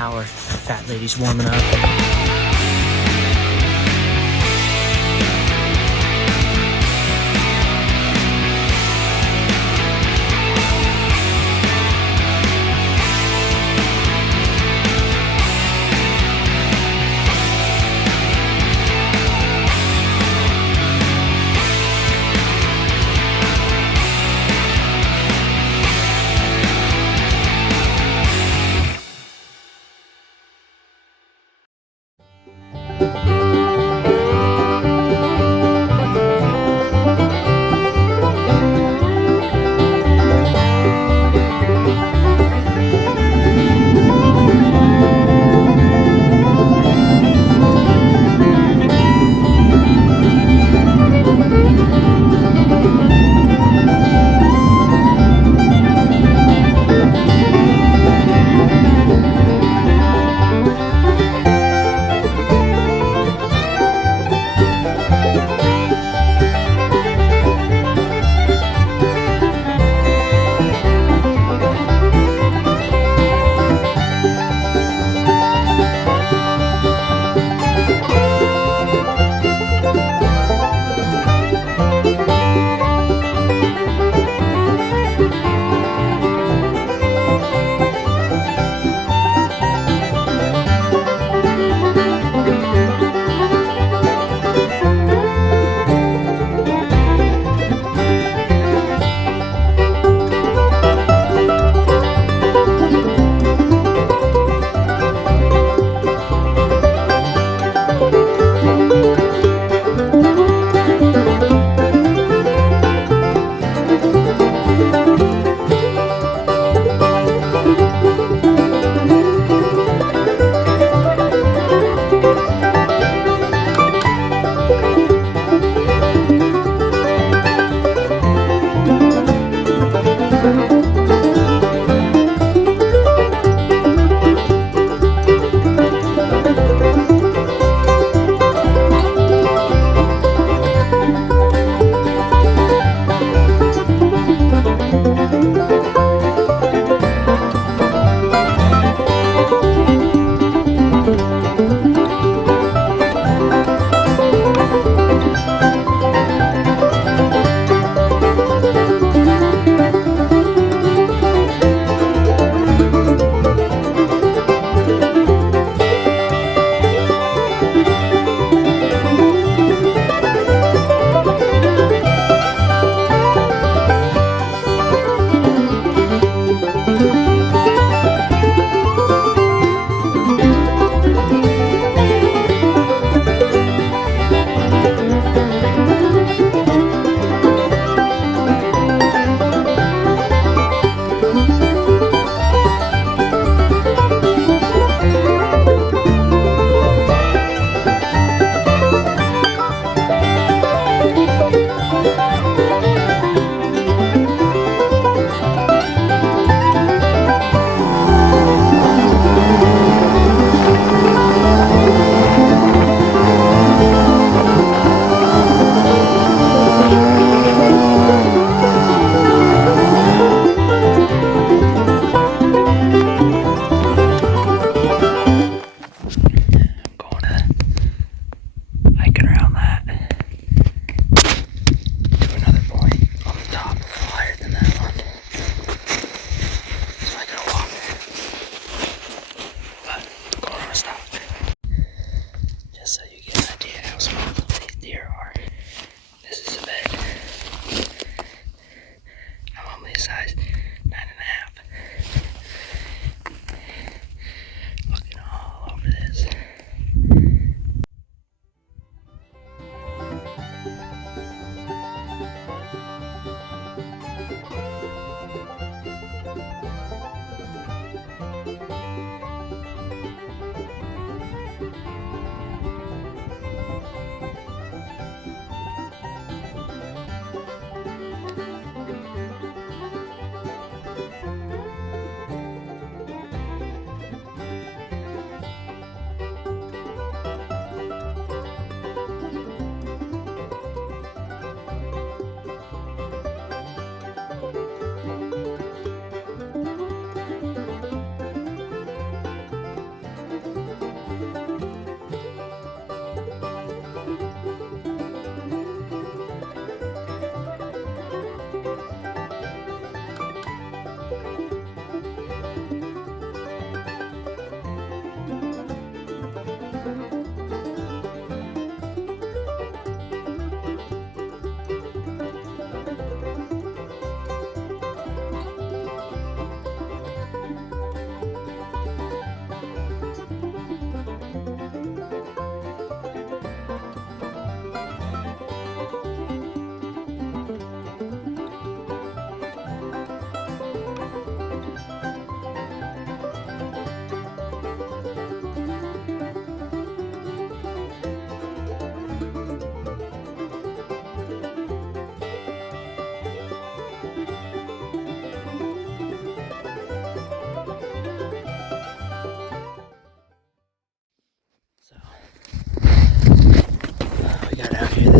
hour. Fat lady's warming up.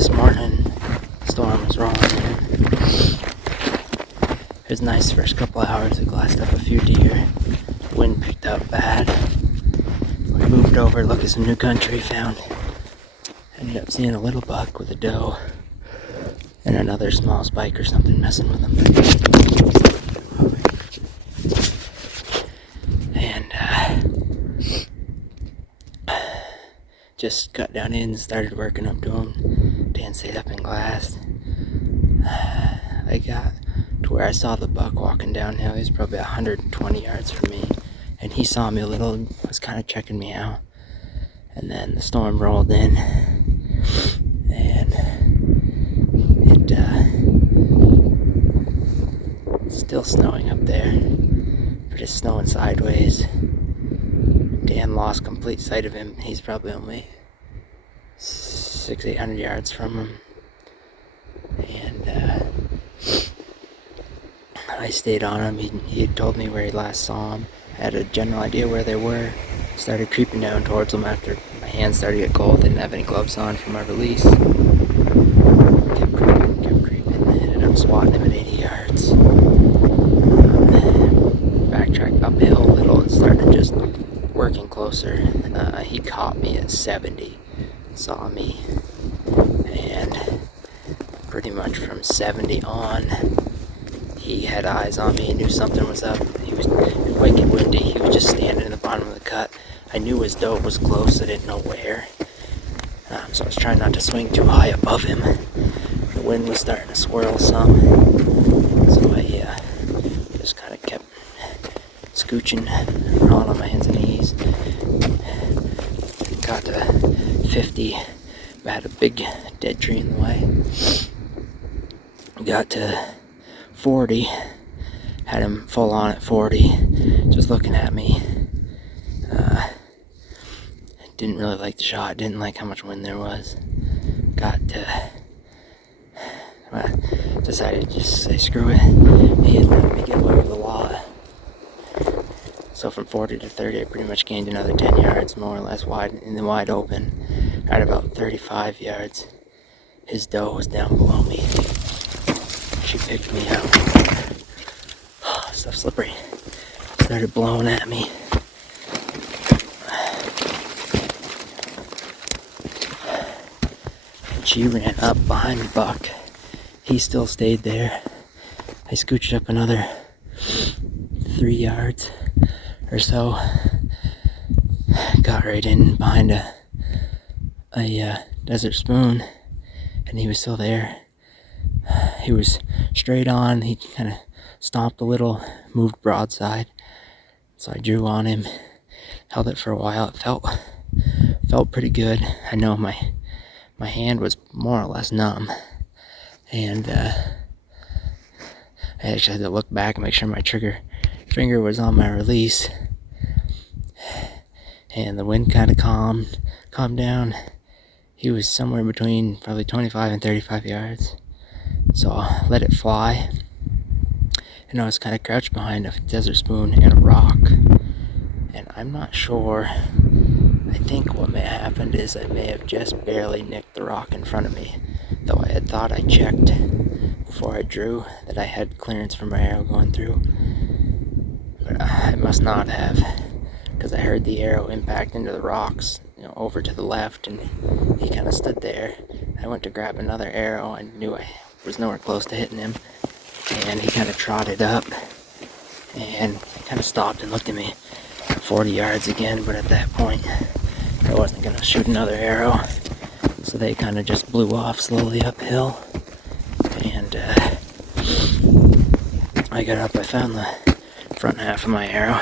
this morning, storm was rolling in. It was nice first couple hours. We glassed up a few deer. Wind picked up bad. We moved over to look at some new country. Ended up seeing a little buck with a doe and another small spike or something messing with them. And just got down in and started working up to him. Dan stayed up and glassed. I got to where I saw the buck walking downhill. He was probably 120 yards from me, and he saw me a little and was kind of checking me out. And then the storm rolled in, and it's still snowing up there, but it's snowing sideways. Dan lost complete sight of him. He's probably only 600-800 yards from him. And I stayed on him. He had told me where he last saw him. I had a general idea where they were. Started creeping down towards them after my hands started to get cold. Didn't have any gloves on for my release. Kept creeping. Ended up swatting him at 80 yards. Backtracked uphill a little and started just working closer. He caught me at 70. Saw me. And pretty much from 70 on, he had eyes on me. He knew something was up. He was wicked windy. He was just standing in the bottom of the cut. I knew his doe was close. I didn't know where. So I was trying not to swing too high above him. The wind was starting to swirl some. So I just kind of kept scooching, crawling on my hands and knees. Got to 50. I had a big dead tree in the way. Got to 40. Had him full on at 40. Just looking at me. Didn't really like the shot. Didn't like how much wind there was. Decided to just say screw it. He had let me get away with a lot. So from 40 to 30, I pretty much gained another 10 yards, more or less, in the wide open. At about 35 yards, his doe was down below me. She picked me up. Stuff slippery. Started blowing at me. She ran up behind the buck. He still stayed there. I scooched up another 3 yards or so. Got right in behind a desert spoon, and he was still there. He was straight on. He kind of stomped a little, moved broadside. So I drew on him, held it for a while. It felt pretty good. I know my hand was more or less numb, and I actually had to look back and make sure my finger was on my release. And the wind kind of calmed down. He was somewhere between probably 25 and 35 yards. So I let it fly. And I was kind of crouched behind a desert spoon and a rock. And I'm not sure. I think what may have happened is I may have just barely nicked the rock in front of me. Though I had thought I checked before I drew that I had clearance for my arrow going through. But I must not have, because I heard the arrow impact into the rocks, over to the left, and he kind of stood there. I went to grab another arrow. I knew I was nowhere close to hitting him, and he kind of trotted up and kind of stopped and looked at me. 40 yards again, but at that point I wasn't going to shoot another arrow, so they kind of just blew off slowly uphill. And I got up. I found the front half of my arrow,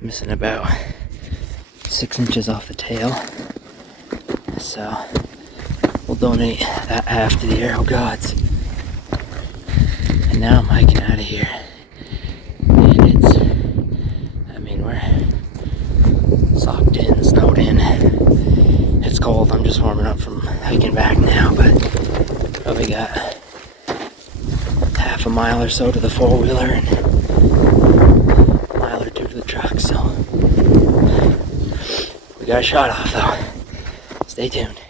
missing about 6 inches off the tail, so we'll donate that half to the arrow gods. And now I'm hiking out of here, and we're socked in, snowed in. It's cold. I'm just warming up from hiking back now, but probably got half a mile or so to the four-wheeler and a mile or two to the truck, so we got a shot off though. Stay tuned.